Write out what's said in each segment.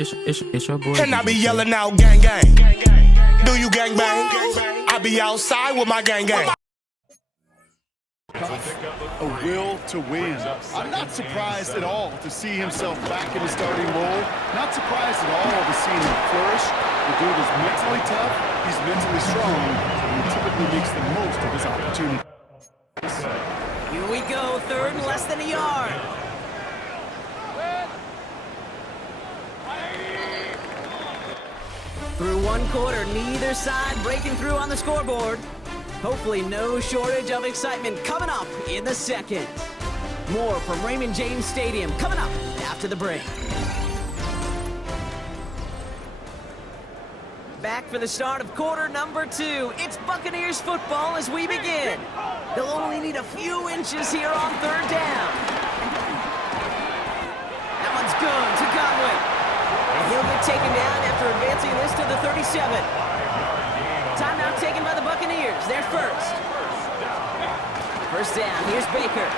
It's your boy. And I be yelling out gang gang. Do you gang bang? I be outside with my gang gang. A will to win. I'm not surprised at all to see himself back in the starting role. Not surprised at all to see him flourish. The dude is mentally tough, he's mentally strong, and he typically makes the most of his opportunity. Here we go, third and less than a yard. Through one quarter, neither side breaking through on the scoreboard. Hopefully no shortage of excitement coming up in the second. More from Raymond James Stadium coming up after the break. Back for the start of quarter number 2. It's Buccaneers football as we begin. They'll only need a few inches here on third down. That one's good to Godwin. And he'll get taken down after advancing this to the 37. Timeout taken by the Buccaneers. They're first. First down. Here's Baker.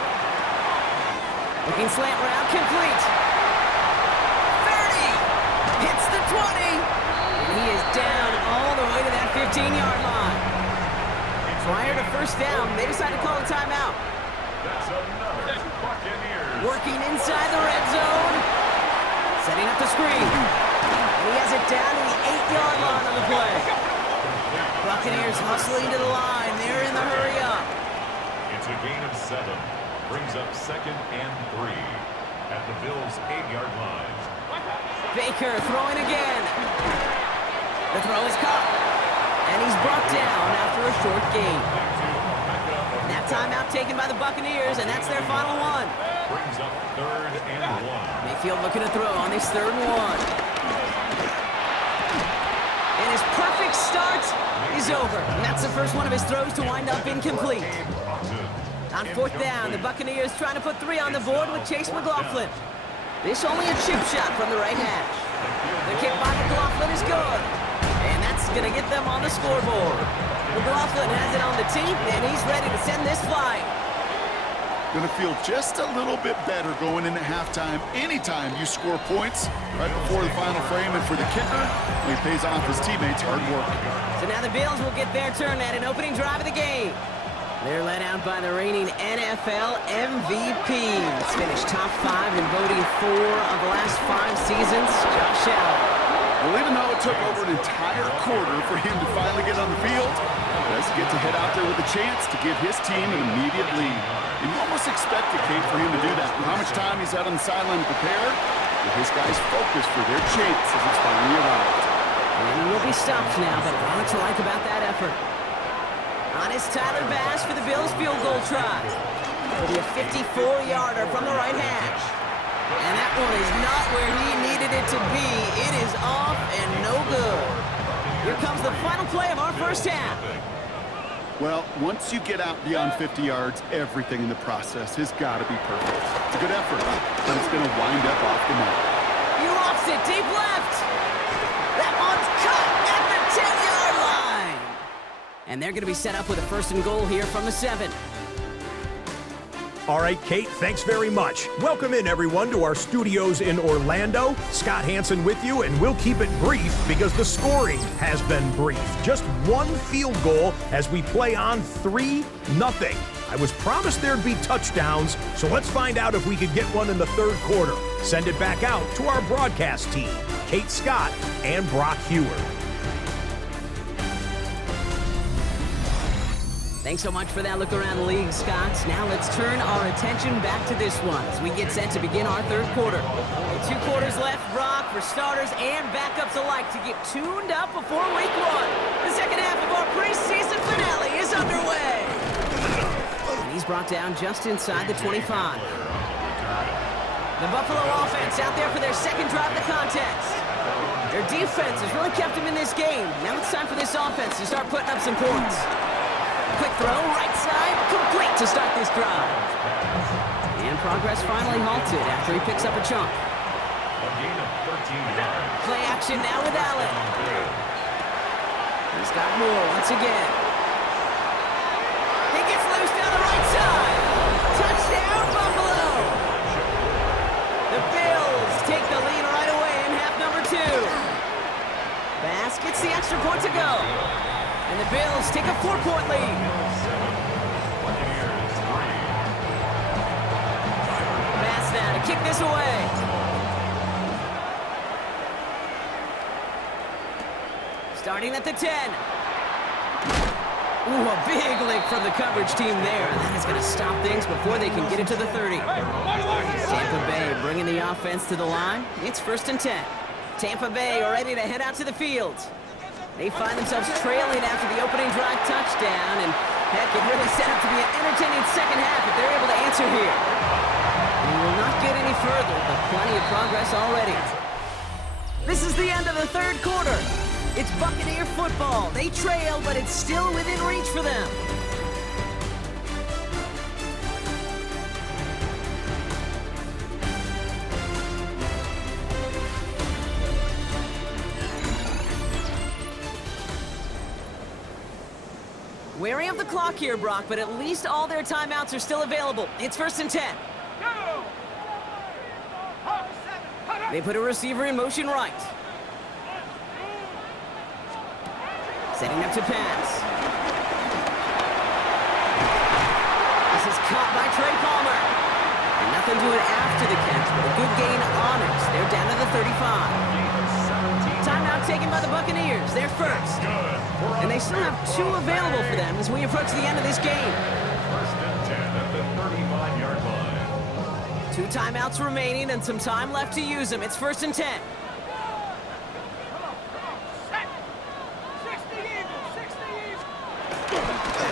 Looking slant route. Complete. 30. Hits the 20. And he is down all the way to that 15-yard line. Prior to first down, they decided to call a timeout. Working inside the red zone. Setting up the screen. And he has it down to the 8-yard line on the play. Buccaneers hustling to the line. They're in the hurry up. It's a gain of 7. Brings up 2nd and 3 at the Bills' 8-yard line. Baker throwing again. The throw is caught. And he's brought down after a short gain. That timeout taken by the Buccaneers, and that's their final one. Brings up 3rd and 1. Mayfield looking to throw on this 3rd and 1. And his perfect start is over. And that's the first one of his throws to wind up incomplete. On 4th down, the Buccaneers trying to put 3 on the board with Chase McLaughlin. This only a chip shot from the right hash. The kick by McLaughlin is good. And that's going to get them on the scoreboard. McLaughlin has it on the tee, and he's ready to send this flying. Going to feel just a little bit better going into halftime anytime you score points right before the final frame. And for the kicker, he pays off his teammates' hard work. So now the Bills will get their turn at an opening drive of the game. They're led out by the reigning NFL MVP. He's finished top 5 in voting 4 of the last 5 seasons. Josh Allen. Well, even though it took over an entire quarter for him to finally get on the field, he does get to head out there with a chance to give his team an immediate lead. And you almost expected, Kate, for him to do that. With how much time he's had on the sideline to prepare, with his guys focused for their chance as it's finally arrived. And he will be stopped now, but a lot to like about that effort. On is Tyler Bass for the Bills field goal try. It'll be a 54-yarder from the right hash. And that one is not where he needed it to be. It is off and no good. Here comes the final play of our first half. Well, once you get out beyond 50 yards, everything in the process has got to be perfect. It's a good effort, but it's going to wind up off the mark. He lofts it deep left. That one's caught at the 10-yard line. And they're going to be set up with a 1st and goal here from the 7. All right, Kate, thanks very much. Welcome in, everyone, to our studios in Orlando. Scott Hansen with you, and we'll keep it brief because the scoring has been brief. Just one field goal as we play on 3-0. I was promised there'd be touchdowns, so let's find out if we could get one in the 3rd quarter. Send it back out to our broadcast team, Kate Scott and Brock Hewer. Thanks so much for that look around the league, Scott. Now let's turn our attention back to this one as we get set to begin our 3rd quarter. 2 quarters left, Brock, for starters and backups alike to get tuned up before week 1. The second half of our preseason finale is underway. And he's brought down just inside the 25. The Buffalo offense out there for their 2nd drive of the contest. Their defense has really kept them in this game. Now it's time for this offense to start putting up some points. Quick throw, right side, complete to start this drive. And progress finally halted after he picks up a chunk. A gain of 13 yards. Play action now with Allen. He's got more once again. He gets loose down the right side. Touchdown, Buffalo! The Bills take the lead right away in half number 2. pass gets the extra point to go. And the Bills take a 4-point lead. Pass now to kick this away. Starting at the 10. Ooh, a big lick from the coverage team there. That is going to stop things before they can get it to the 30. Tampa Bay bringing the offense to the line. It's 1st and 10. Tampa Bay are ready to head out to the field. They find themselves trailing after the opening drive touchdown, and heck, it really set up to be an entertaining second half if they're able to answer here. We will not get any further, but plenty of progress already. This is the end of the 3rd quarter. It's Buccaneer football. They trail, but it's still within reach for them. Wary of the clock here, Brock, but at least all their timeouts are still available. It's 1st and 10. They put a receiver in motion right. Setting up to pass. This is caught by Trey Palmer. And nothing doing after the catch, but a good gain on it. They're down to the 35. Timeout taken by the Buccaneers. They're first. And they still have 2 available for them as we approach the end of this game. 1st and 10 at the 35-yard line. 2 timeouts remaining and some time left to use them. It's 1st and 10.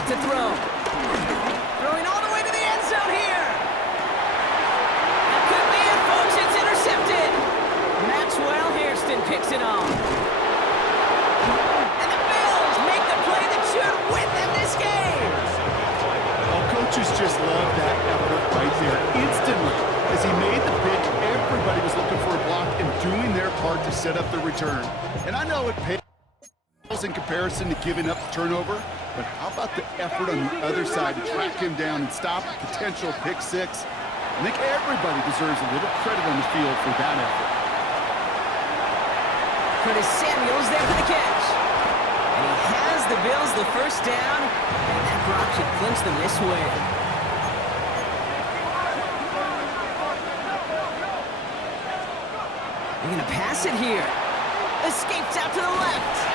To throw. Throwing all the way to the end zone here. That could be it, folks. It's intercepted. Maxwell Hairston picks it off. And the Bills make the play that should win them this game. Well, coaches just love that effort right there. Instantly, as he made the pick, everybody was looking for a block and doing their part to set up the return. And I know it pays in comparison to giving up the turnover, but how about the effort on the other side to track him down and stop a potential pick 6? I think everybody deserves a little credit on the field for that effort. Curtis Samuel's there for the catch. And he has the Bills the first down, and that drop should clinch them this way. They're going to pass it here. Escapes out to the left.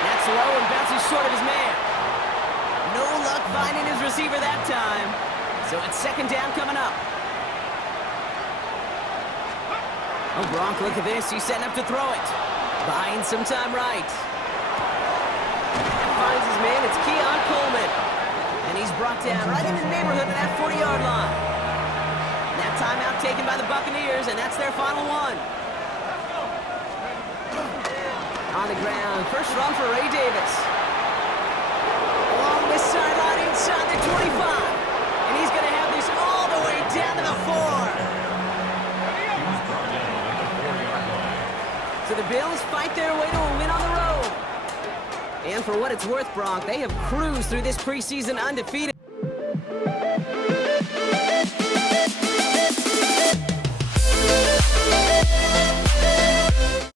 That's low and bounces short of his man. No luck finding his receiver that time. So it's 2nd down coming up. Oh, Gronk, look at this. He's setting up to throw it. Buying some time right. Finds his man. It's Keon Coleman. And he's brought down right in the neighborhood of that 40-yard line. That timeout taken by the Buccaneers, and that's their final one. On the ground, first run for Ray Davis. Along this sideline inside the 25. And he's going to have this all the way down to the 4. So the Bills fight their way to a win on the road. And for what it's worth, Brock, they have cruised through this preseason undefeated.